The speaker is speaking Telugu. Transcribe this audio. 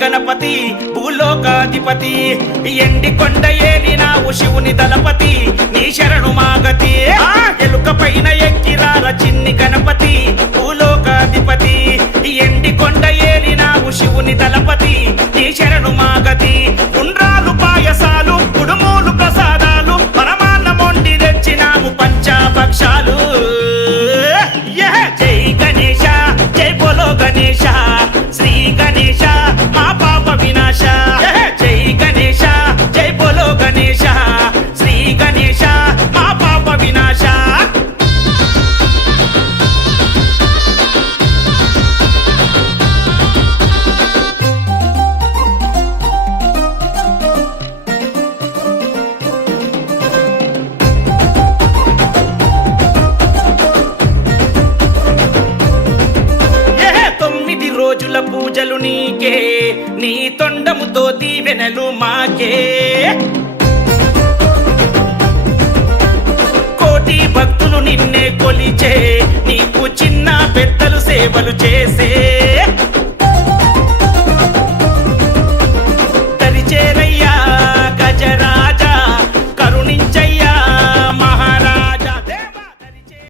గణపతి భూలోకాధిపతి ఎండి కొండ ఏలినావు శివుని దళపతి నీ శరణు మాగతి ఎలుక పైన ఎక్కిరార చిన్ని గణపతి భూలోకాధిపతి ఎండి కొండ ఏలినావు శివుని దళపతి నీ శరణు మాగతి ఉండ్రాలు పాయసాలు కుడుమూలు ప్రసాదాలు పరమాన్నమొండి తెచ్చినాము పంచాభక్షాలు జై గణేశ జై బోలో గణేశ శ్రీ గణేశ మా పాప వినాశ జై గణేశ జై బోలో గణేశ శ్రీ గణేశ మా పాప వినాశ రోజుల పూజలు నీకే నీ తొండముతో దీవెనలు మాకే కోటి భక్తులు నిన్నే కొలిచే